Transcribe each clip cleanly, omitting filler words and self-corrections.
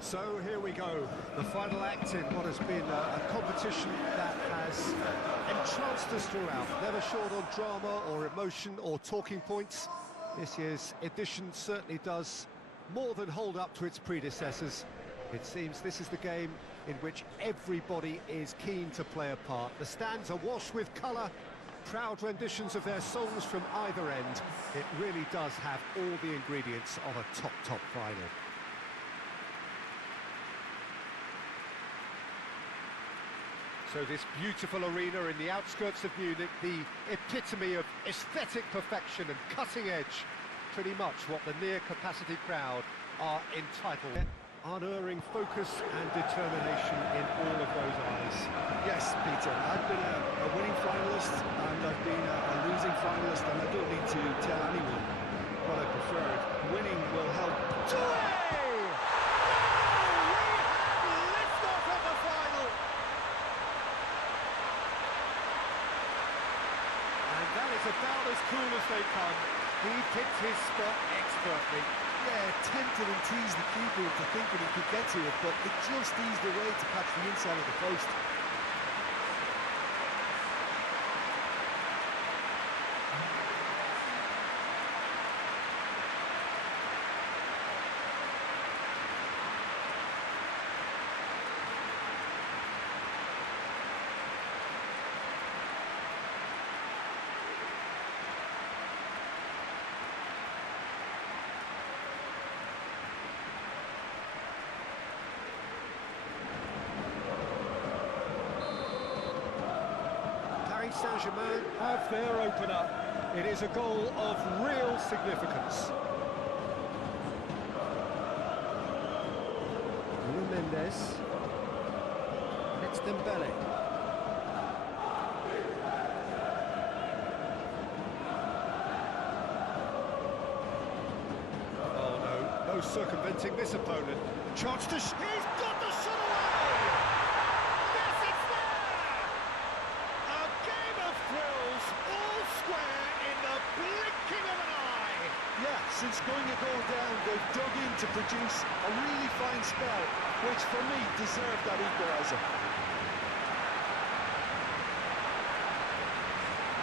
So here we go, the final act in what has been a competition that has entranced us throughout, never short on drama or emotion or talking points. This year's edition certainly does more than hold up to its predecessors. It seems this is the game in which everybody is keen to play a part. The stands are washed with colour, proud renditions of their songs from either end. It really does have all the ingredients of a top final. So this beautiful arena in the outskirts of Munich, the epitome of aesthetic perfection and cutting edge, pretty much what the near-capacity crowd are entitled. Unerring focus and determination in all of those eyes. Yes, Peter, I've been a winning finalist and I've been a losing finalist, and I don't need to tell anyone what I preferred. Winning will help. That is about as cool as they come. He picked his spot expertly. Yeah, tempted and teased the keeper into thinking he could get to it, but it just eased away to catch the inside of the post. Saint-Germain have their opener. It is a goal of real significance. Nuno Mendes. It's Dembele. Oh no, no circumventing this opponent. Chance to he's got the shot away! All square in the blinking of an eye. Yeah, since going a goal down, they've dug in to produce a really fine spell, which for me deserved that equaliser.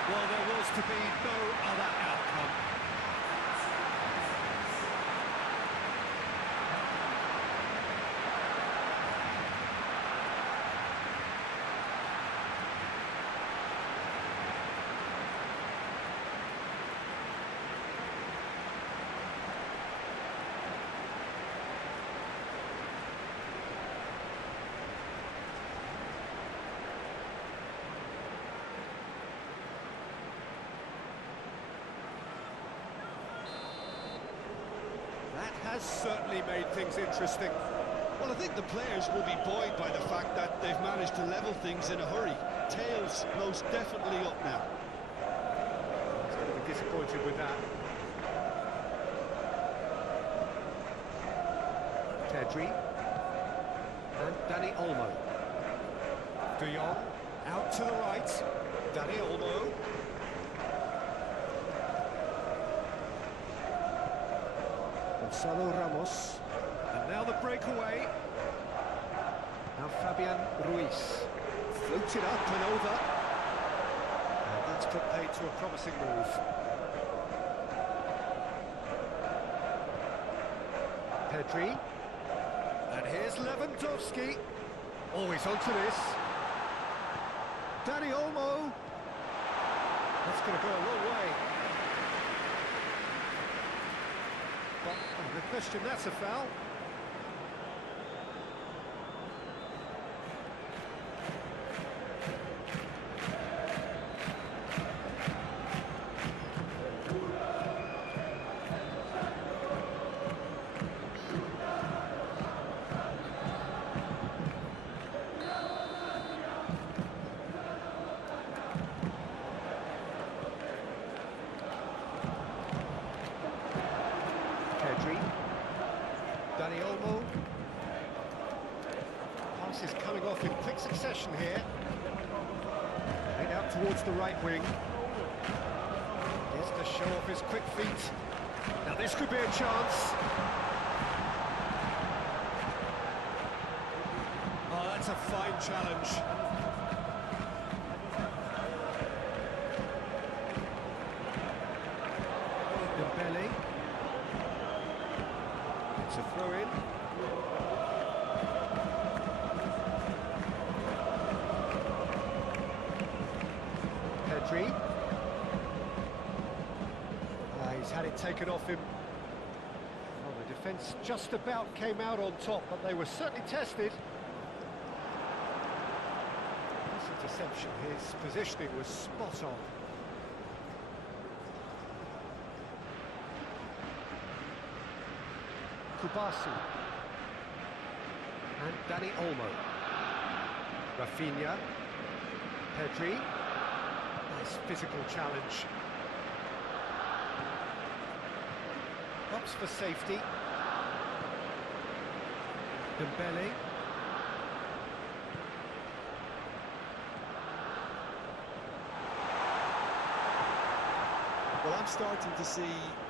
Well, there was to be no other outcome. That has certainly made things interesting. Well, I think the players will be buoyed by the fact that they've managed to level things in a hurry. Tails most definitely up now. He's going to be disappointed with that. Pedri. And Dani Olmo. De Jong out to the right. Dani Olmo. Gonzalo Ramos, and now the breakaway. Now Fabian Ruiz, floated up and over, and that's put paid to a promising move. Pedri, and here's Lewandowski. Always onto this. Dani Olmo. That's going to go a long way. The question, that's a foul. Pedri. Dani Olmo. Pass is coming off in quick succession here. Played out towards the right wing. Gets to show off his quick feet. Now this could be a chance. That's a fine challenge. Dembele. It's a throw-in. Pedri. He's had it taken off him. Well, the defence just about came out on top, but they were certainly tested. This interception, his positioning was spot on. Kubasi. And Dani Olmo. Rafinha. Pedri. Nice physical challenge. Opts for safety. Dembele. Well, I'm starting to see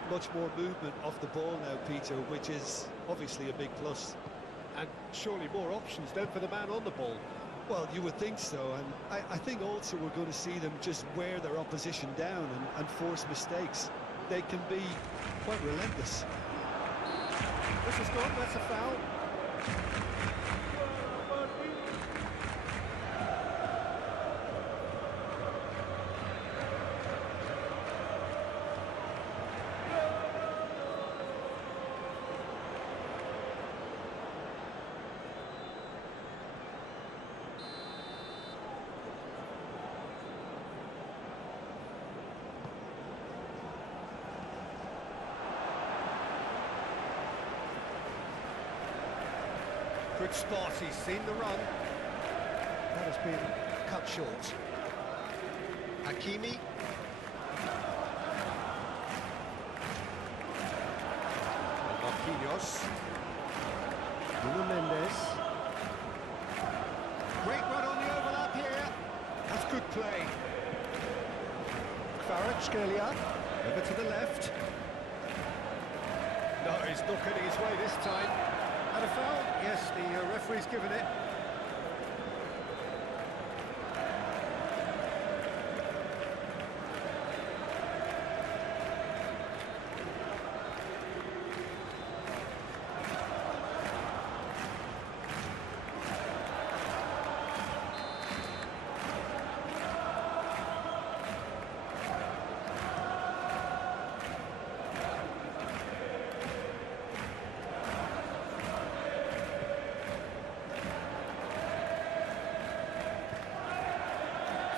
much more movement off the ball now, Peter, which is obviously a big plus. And surely more options then for the man on the ball. Well, you would think so, and I think also we're going to see them just wear their opposition down and force mistakes. They can be quite relentless. This is gone, that's a foul. Good spot, he's seen the run. That has been cut short. Hakimi. Marquinhos. Bruno Mendes. Great run on the overlap here. That's good play. Kvaratskhelia. Over to the left. No, he's not getting his way this time. And a foul? Yes, the referee's given it.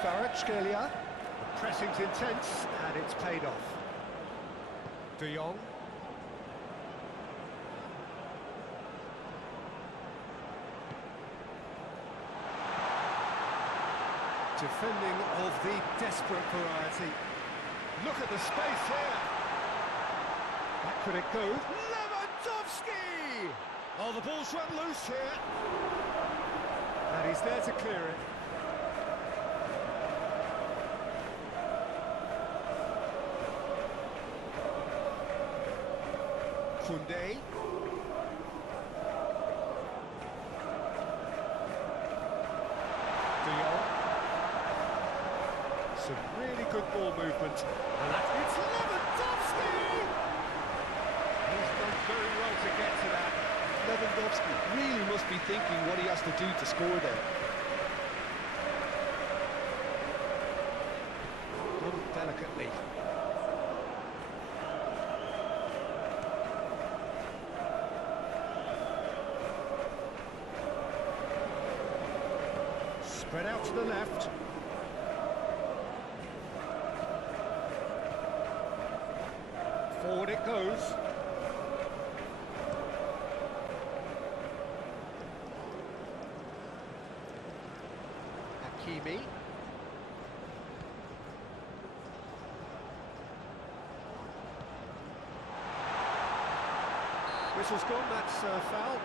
Kvaratskhelia. Pressing's intense, and it's paid off. De Jong. Defending of the desperate variety. Look at the space here. Back could it go? Lewandowski! Oh, the ball's run loose here. And he's there to clear it. Koundé. De Jong. Some really good ball movement. And it's Lewandowski! He's done very well to get to that. Lewandowski really must be thinking what he has to do to score there. Done delicately. Spread out to the left. Forward it goes. Hakimi. Whistle's gone, that's foul.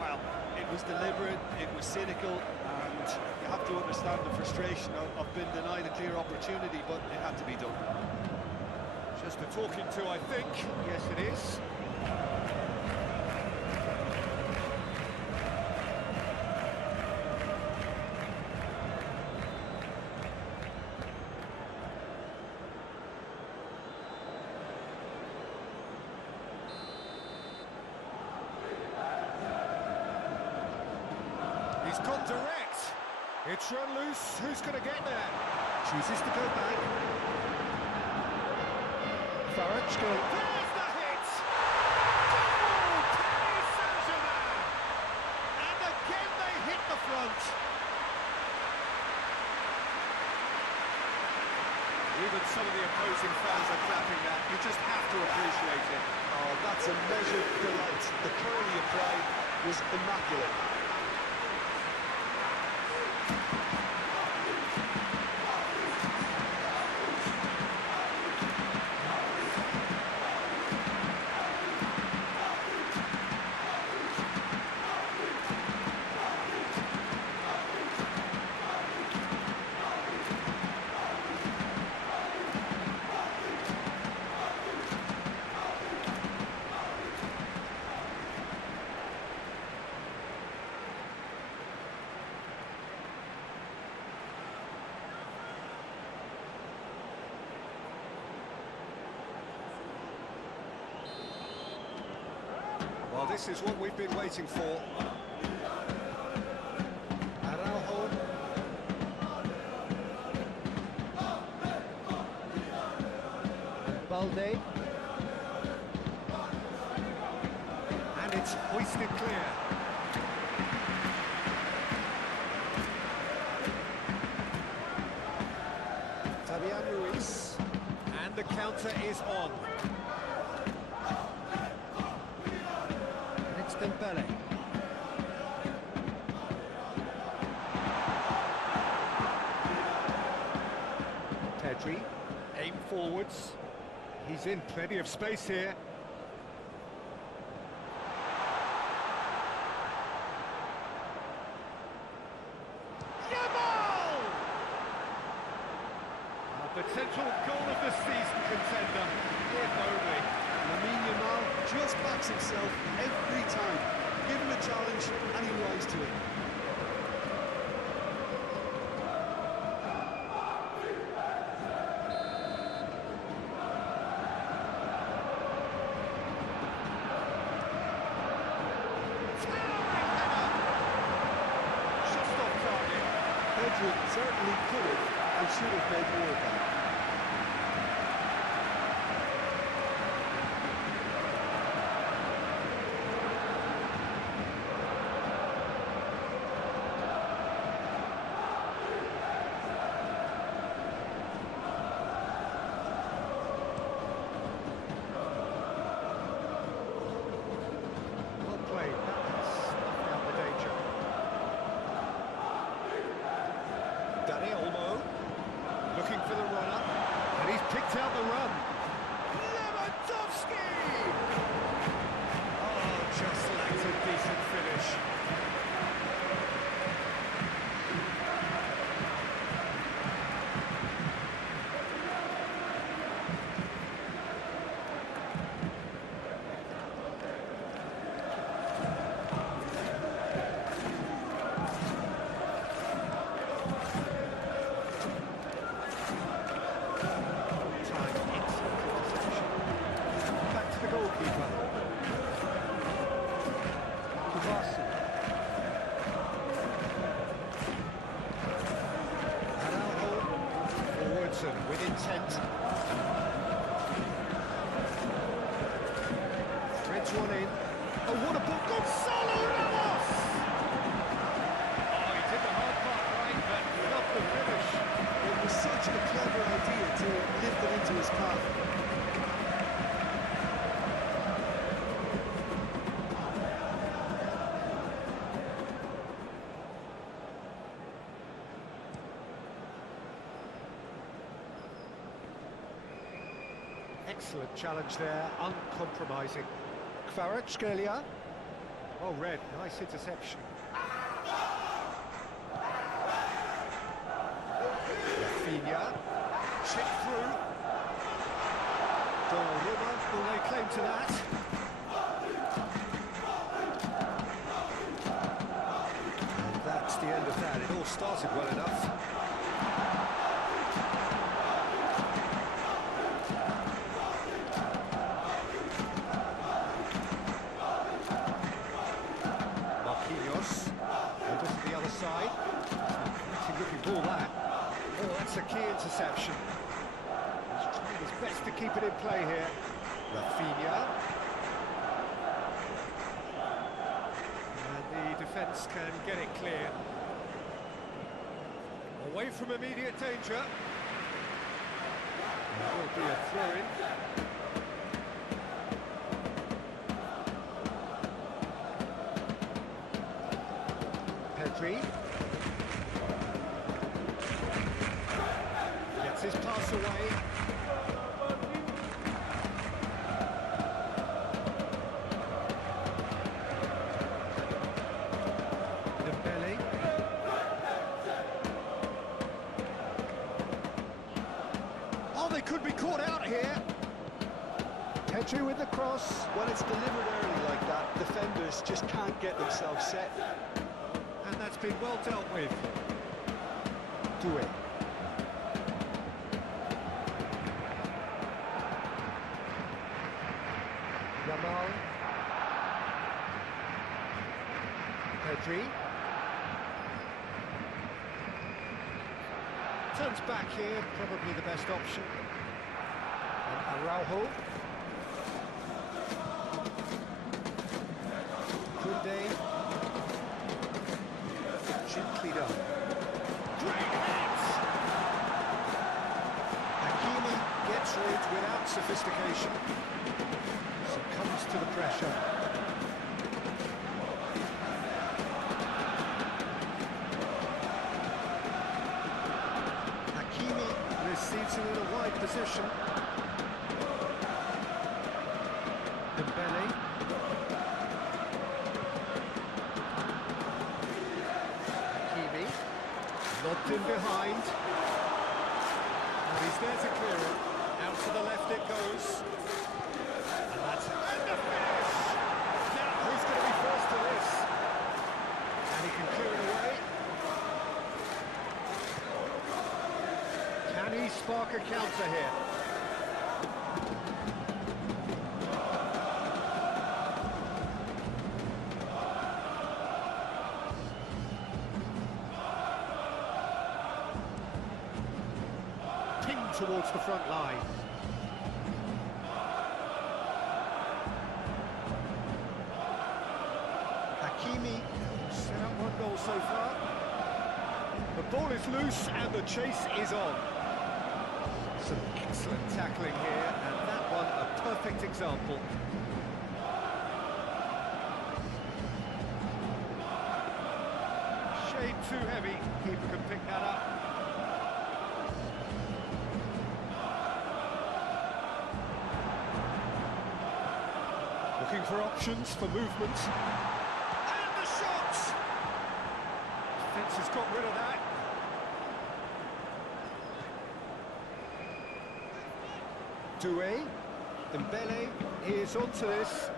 Well, it was deliberate, it was cynical, and you have to understand the frustration of being denied a clear opportunity, but it had to be done. Just a talking to, I think. Yes, it is. He's gone direct. It's run loose. Who's going to get there? Chooses to go back. Farage goal. There's the hit! Goal! Paris Saint-Germain! And again they hit the front. Even some of the opposing fans are clapping that. You just have to appreciate it. Oh, that's a measured delight. The curl he applied was immaculate. Well, this is what we've been waiting for. Araujo. Balde. And it's hoisted clear. Fabian Ruiz. And the counter is on. Dembele. Pedri, aim forwards. He's in plenty of space here. Yamal! A potential goal of the season contender, if only. Lamine Yamal just backs himself every time. Give him a challenge and he rises to it. Just off target. Pedri certainly could have and should have made more of that. Looking for the runner, and he's picked out the run. Lewandowski! Oh, just lacked a decent finish. With intent. Threads one in. Oh, what a ball! Gonzalo Ramos! Oh, he did the hard part right, but not the finish. It was such a clever idea to lift it into his path. Excellent challenge there, uncompromising. Kvaratskhelia. Oh, red, nice interception. Rafinha, chip through. Donnarumma will lay claim to that. And that's the end of that. It all started well enough. Over to the other interception. He's trying his best to keep it in play here. Rafinha. And the defence can get it clear. Away from immediate danger. There will be a throw-in. Pedri. Gets his pass away. Dembele. Oh, they could be caught out here. Pedri with the cross. When it's delivered early like that, defenders just can't get themselves set. And that's been well dealt with. Do it. Yamal. Pedri. Turns back here, probably the best option. And Araujo. Kunde. Gently done. Great hits! Hakimi gets rid without sophistication. Succumbs to the pressure. Hakimi receives it in a wide position. Dembele. Lobbed in behind. And he's there to clear it. Out to the left it goes. And that's and the finish! Now who's going to be first to this? And he can clear it away. Can he spark a counter here? Towards the front line. Hakimi set up one goal so far. The ball is loose and the chase is on. Some excellent tackling here, and that one a perfect example. Shade too heavy, keeper can pick that up. Looking for options for movement. And the shot! Defence has got rid of that. Doué. Dembele is onto this.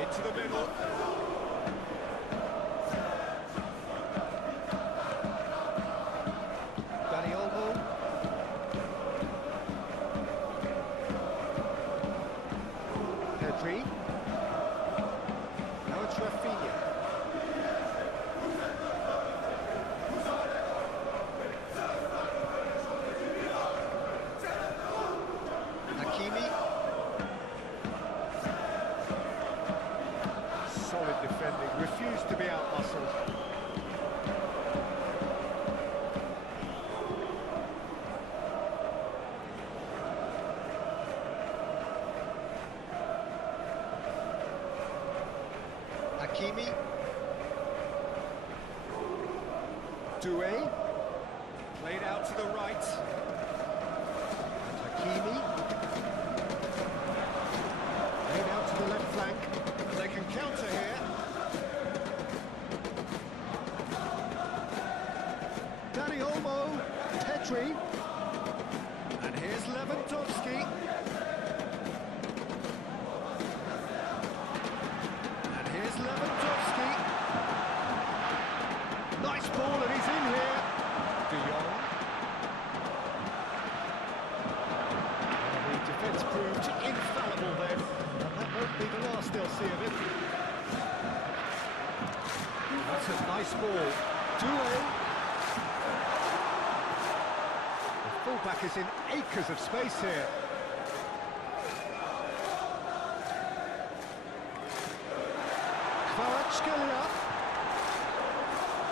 Into the middle. Pedri. Now it's Rafinha. Hakimi. Solid defending, refused to be out-muscled. Hakimi. Doué. Played out to the right. Hakimi. Played out to the left flank. They can counter here. Dani Olmo. Pedri. And here's Lewandowski. Lewandowski. Nice ball and he's in here. De Jong. The defence proved infallible then. And that won't be the last they'll see of him. Nice ball. Doué. The fullback is in acres of space here. Kvaratskhelia.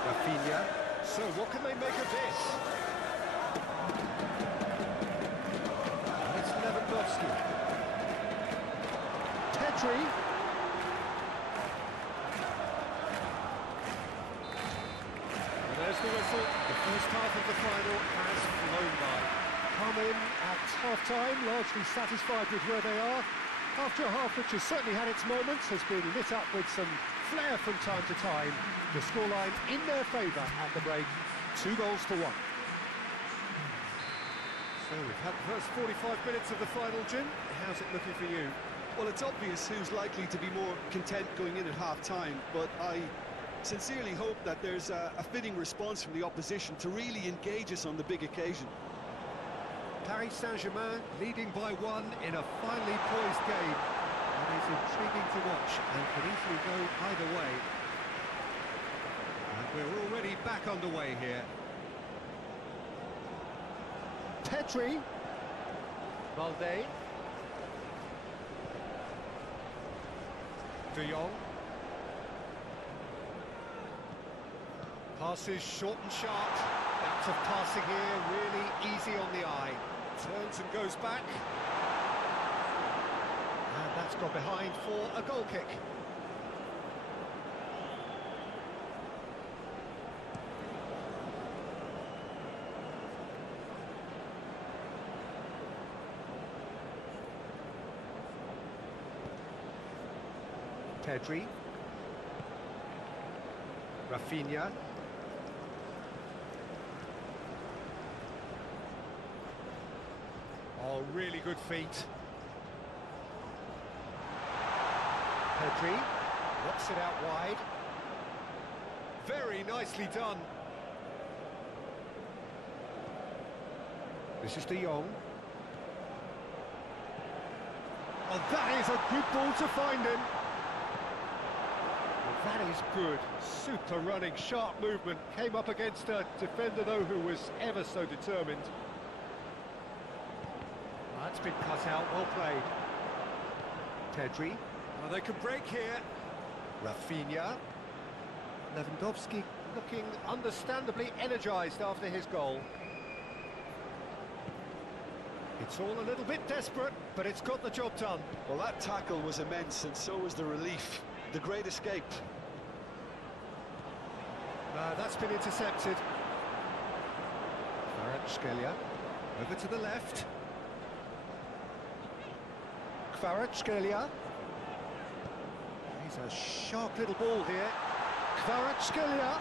Rafinha. So what can they make of this? It's Lewandowski. Pedri. There's the whistle. The first half of the final has flown by. Come in at half-time, largely satisfied with where they are. After a half which has certainly had its moments, has been lit up with some flair from time to time. The scoreline in their favour at the break, 2-1. So we've had the first 45 minutes of the final, Jim. How's it looking for you? Well, it's obvious who's likely to be more content going in at half-time, but I sincerely hope that there's a fitting response from the opposition to really engage us on the big occasion. Paris Saint-Germain leading by 1 in a finely poised game. That is intriguing to watch and can easily go either way. And we're already back underway here. Pedri. Valde. De Jong. Passes short and sharp. Out of passing here, really easy on the eye. Turns and goes back. And that's got behind for a goal kick. Pedri. Rafinha. Oh, really good feet. Pedri knocks it out wide. Very nicely done. This is De Jong. Oh, that is a good ball to find him. Well, that is good. Super running, sharp movement. Came up against a defender, though, who was ever so determined. That's been cut out, well played. Pedri. Oh, they could break here. Rafinha. Lewandowski looking understandably energised after his goal. It's all a little bit desperate, but it's got the job done. Well, that tackle was immense, and so was the relief. The great escape. That's been intercepted. Kvaratskhelia. Over to the left. Kvaratskhelia. He's a sharp little ball here. Kvaratskhelia.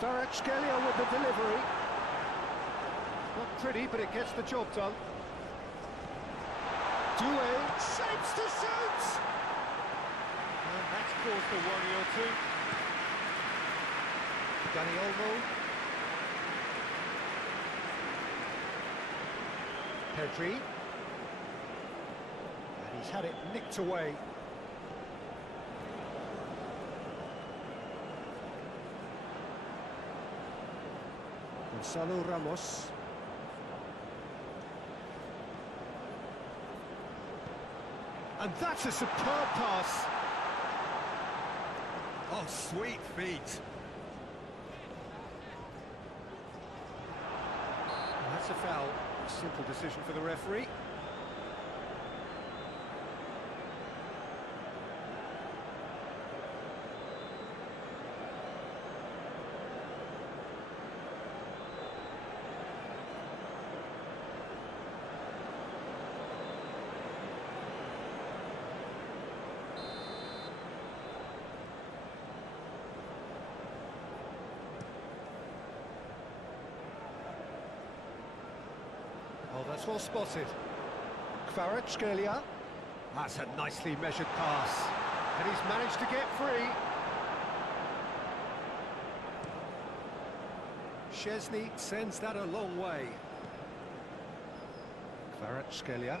Kvaratskhelia with the delivery. Not pretty, but it gets the job done. Doué shapes to shoot! And that's caused a worry or two. Dani Olmo. Pedri. He's had it nicked away. Gonzalo Ramos. And that's a superb pass. Oh, sweet feet. That's a foul. Simple decision for the referee. Oh, that's well spotted. Kvaratskhelia. That's a nicely measured pass. And he's managed to get free. Szczesny sends that a long way. Kvaratskhelia.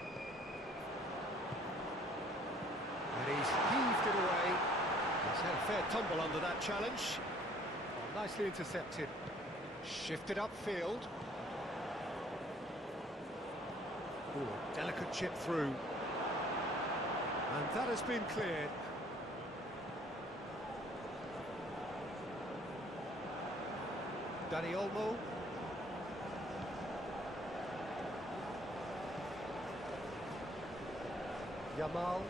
And he's heaved it away. He's had a fair tumble under that challenge. nicely intercepted. Shifted upfield. Ooh, delicate chip through. And that has been cleared. Dani Olmo. Yamal.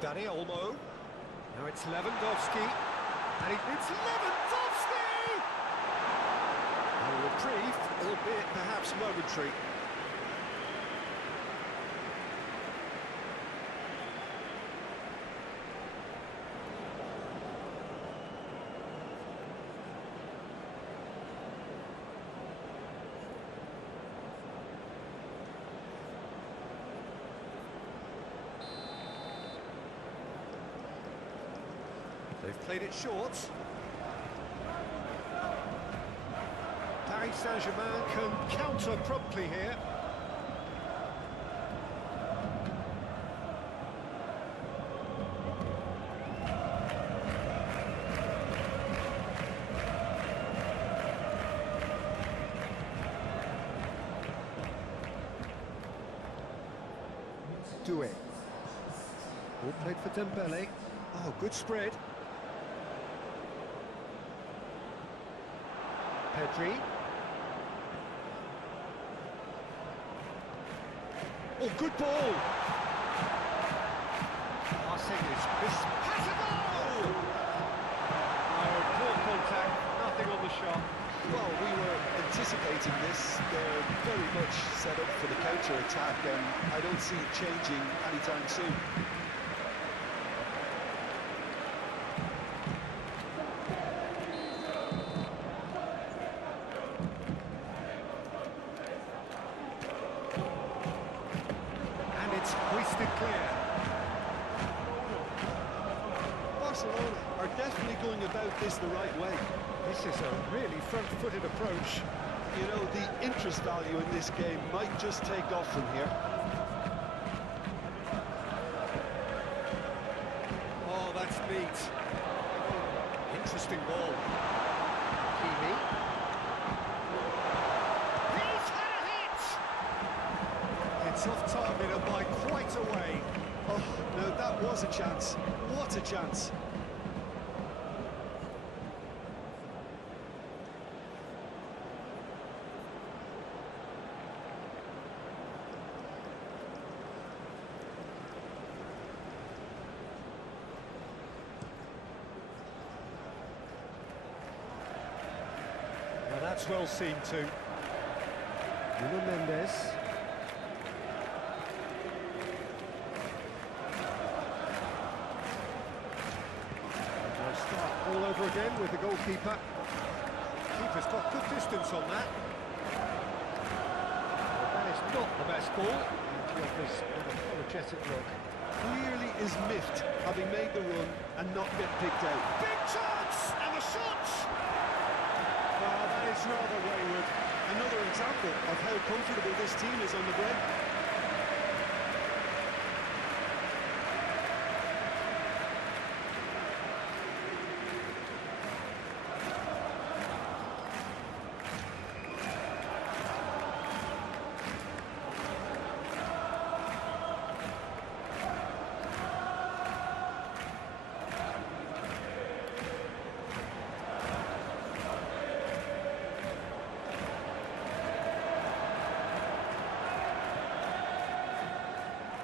Dani Olmo. Now it's Lewandowski. And it's Lewandowski! A reprieve, albeit perhaps momentary. They've played it short. Paris Saint-Germain can counter promptly here. Do it. Ball played for Dembele. Oh, good spread. Pedri. Oh, good ball! Passing is passable! Oh, poor contact, nothing on the shot. Well, we were anticipating this. They're very much set up for the counter-attack, and I don't see it changing anytime soon. Hoisted clear. Barcelona are definitely going about this the right way. This is a really front-footed approach. You know, the interest value in this game might just take off from here. Oh, that's neat. Interesting ball. Kimi. It's off target and by quite a way. Oh, no, that was a chance. What a chance. Well, that's well seen too. Nuno Mendes. All over again with the goalkeeper. Keeper's got good distance on that. Well, that is not the best ball. He offers an apologetic look. Clearly is miffed, having made the run and not get picked out. Big chance! And the shot! Well, that is rather wayward. Another example of how comfortable this team is on the break.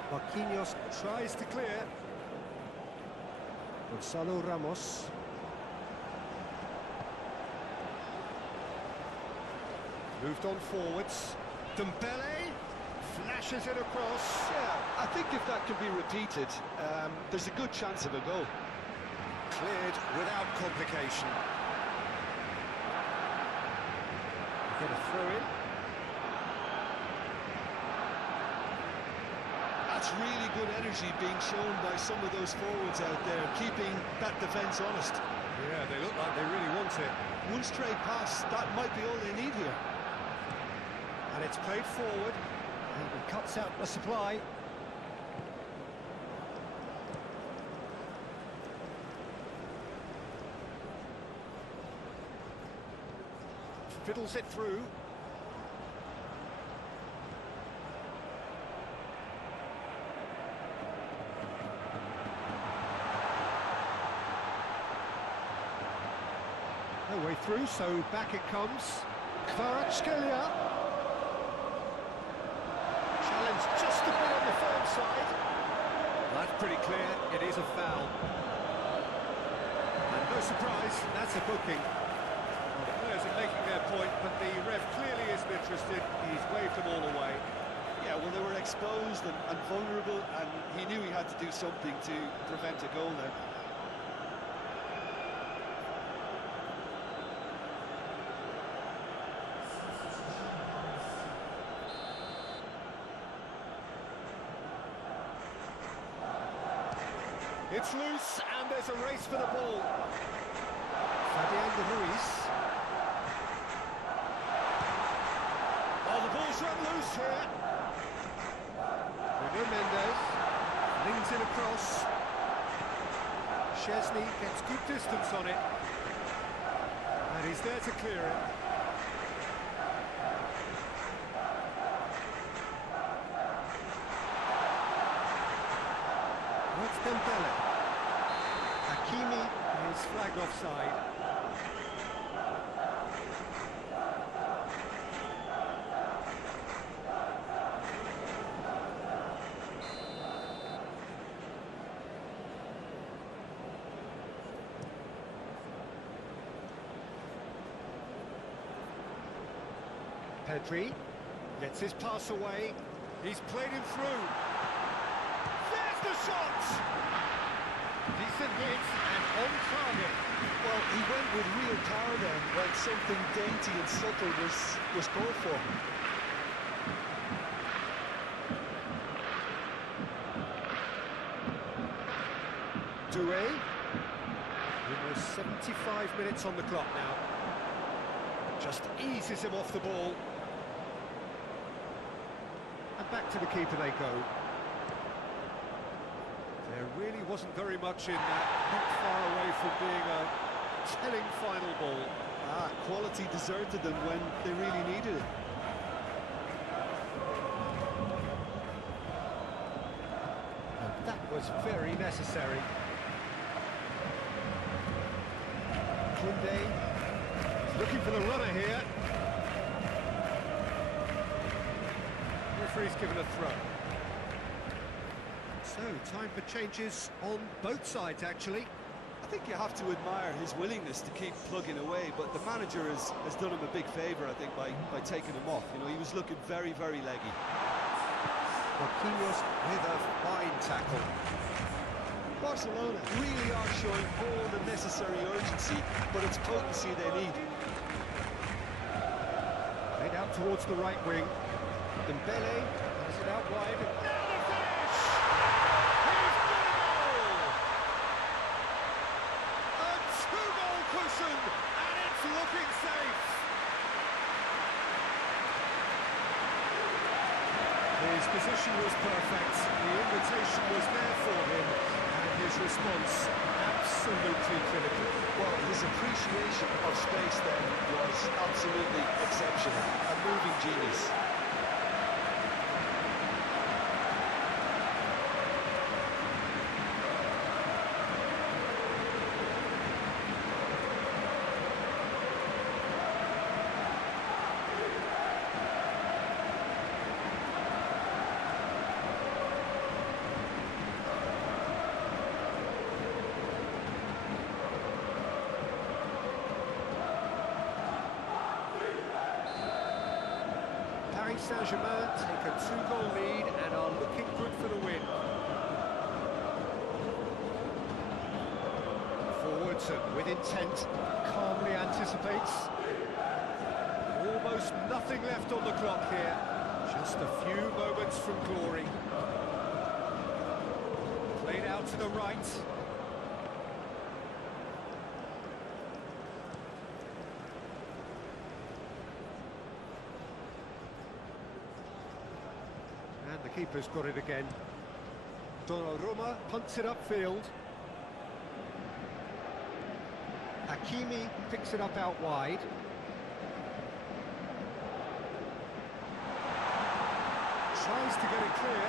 Marquinhos tries to clear. Gonzalo Ramos. Moved on forwards. Dembele flashes it across. Yeah, I think if that can be repeated, there's a good chance of a goal. Cleared without complication. Get a throw in. That's really good energy being shown by some of those forwards out there, keeping that defence honest. Yeah, they look like they really want it. One stray pass, that might be all they need here. And it's played forward, and it cuts out the supply. fiddles it through. No way through, so back it comes. Kvaratskhelia. Challenge just a bit on the firm side. That's pretty clear, it is a foul. And no surprise, that's a booking. Well, the players are making their point, but the ref clearly isn't interested. He's waved them all away. Yeah, well, they were exposed and vulnerable, and he knew he had to do something to prevent a goal there. It's loose, and there's a race for the ball. Fabian de Ruiz. Oh, the ball's run loose here. Bruno Mendes leans in across. Szczesny gets good distance on it. And he's there to clear it. That's Dembele. Hakimi is flagged offside. Pedri gets his pass away. He's played him through. There's the shot! Decent hit and on target. Well, he went with real power then when something dainty and subtle was called for. Doué. Almost 75 minutes on the clock now. Just eases him off the ball. And back to the keeper they go. There really wasn't very much in that, not far away from being a telling final ball. Quality deserted them when they really needed it. And that was very necessary. Koundé is looking for the runner here. Referee's given a throw. So, time for changes on both sides, actually. I think you have to admire his willingness to keep plugging away, but the manager has done him a big favour, I think, by taking him off. You know, he was looking very, very leggy. Marquinhos with a fine tackle. Barcelona really are showing all the necessary urgency, but it's potency they need. Played out towards the right wing. Dembele has it out wide. Now the finish! He's got a goal! A two-goal cushion, and it's looking safe. His position was perfect, the invitation was there for him, and his response absolutely critical. Well, his appreciation of space then was absolutely exceptional. A moving genius. Paris Saint-Germain take a two-goal lead and are looking good for the win. Forwards and with intent, calmly anticipates. Almost nothing left on the clock here. Just a few moments from glory. Played out to the right. And the keeper's got it again. Donnarumma punts it upfield. Hakimi picks it up out wide. Tries to get it clear.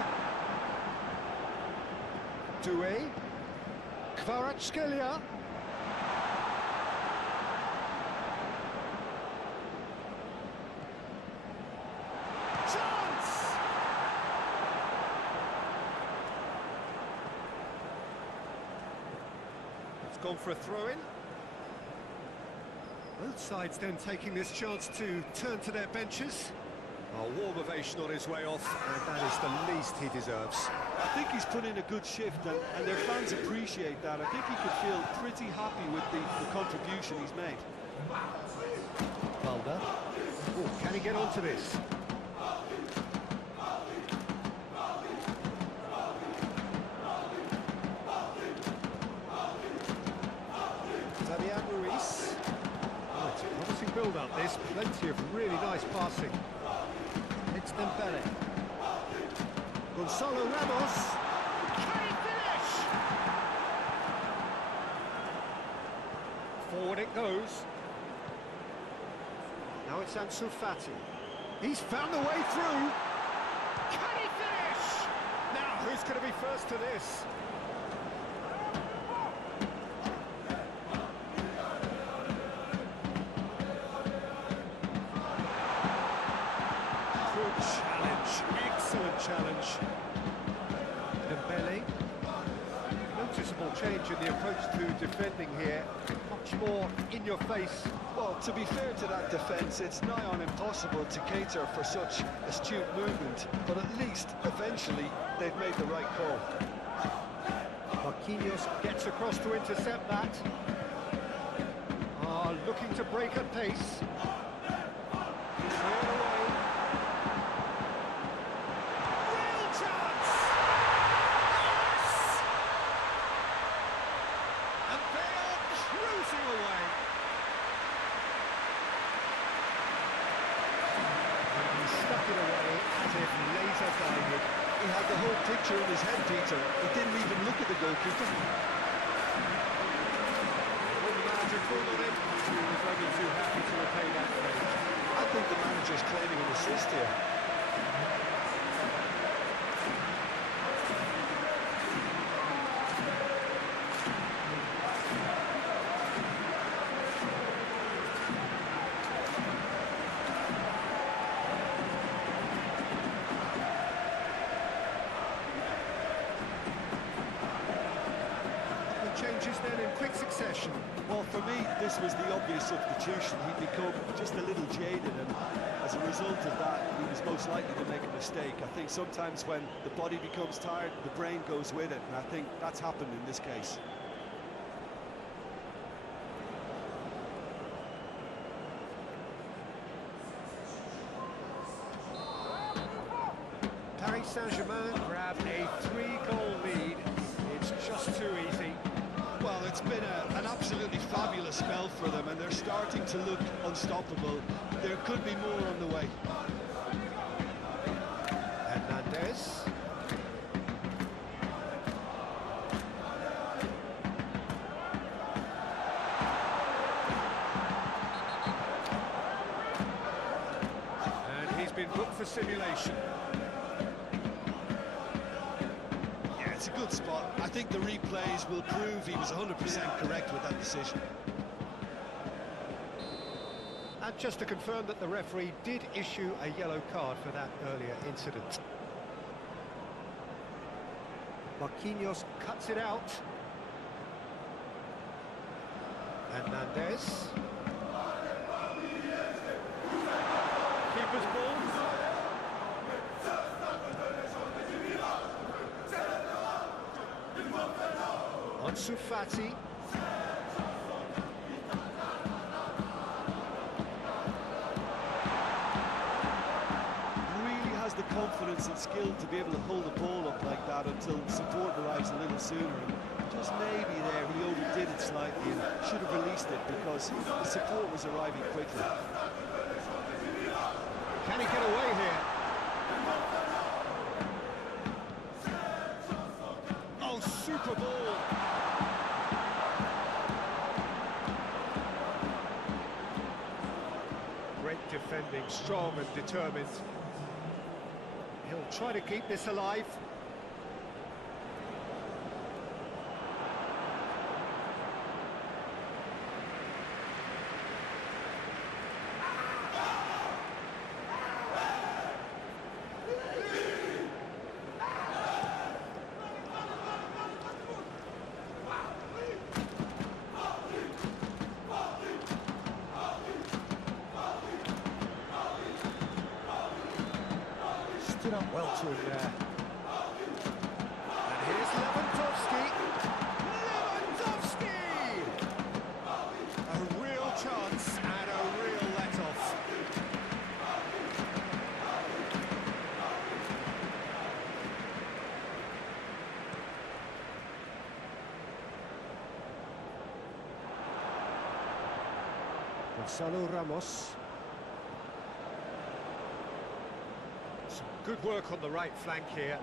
Doué. Kvaratskhelia. Chance! It's gone for a throw-in. Both sides then taking this chance to turn to their benches. A warm ovation on his way off, and that is the least he deserves. I think he's put in a good shift, and their fans appreciate that. I think he could feel pretty happy with the contribution he's made. Balda. Oh, can he get onto this? Fabian Ruiz. Oh, it's a promising build-up, this. Plenty of really nice passing. It's Dembele. Gonzalo Ramos. Can he finish? Forward it goes. Now it's Ansu Fati. He's found the way through. Can he finish? Now, who's going to be first to this? Good challenge, excellent challenge. Dembele. Noticeable change in the approach to defending here. Much more in your face. Well, to be fair to that defence, it's nigh on impossible to cater for such astute movement, but at least, eventually, they've made the right call. Marquinhos gets across to intercept that. Looking to break at pace. Cleared away. Real chance! Yes! And they are cruising away. He stuck it away as if laser guided. He had the whole picture in his head, Peter. He didn't even look at the goalkeeper. The manager called on him. He was only too happy to repay that favour. I think the manager's claiming an assist here. Changes then in quick succession. Well, for me, this was the obvious substitution. He'd become just a little jaded, and as a result of that, he was most likely to make a mistake. I think sometimes when the body becomes tired, the brain goes with it, and I think that's happened in this case. Paris Saint-Germain grab a 3-goal lead. It's just too easy. Well, it's been an absolutely fabulous spell for them, and they're starting to look unstoppable. There could be more on the way. Hernandez. And he's been booked for simulation. It's a good spot. I think the replays will prove he was 100% correct with that decision. And just to confirm that the referee did issue a yellow card for that earlier incident. Marquinhos cuts it out. Hernandez. Keeper's ball. Ansu Fati. Really has the confidence and skill to be able to hold the ball up like that until support arrives a little sooner. And just maybe there he overdid it slightly and should have released it because the support was arriving quickly. Can he get away here? Oh, super ball! Great defending, strong and determined. He'll try to keep this alive. Stood up well to him there. And here's Lewandowski. Lewandowski! A real chance and a real let-off. Gonzalo Ramos. Some good work on the right flank here.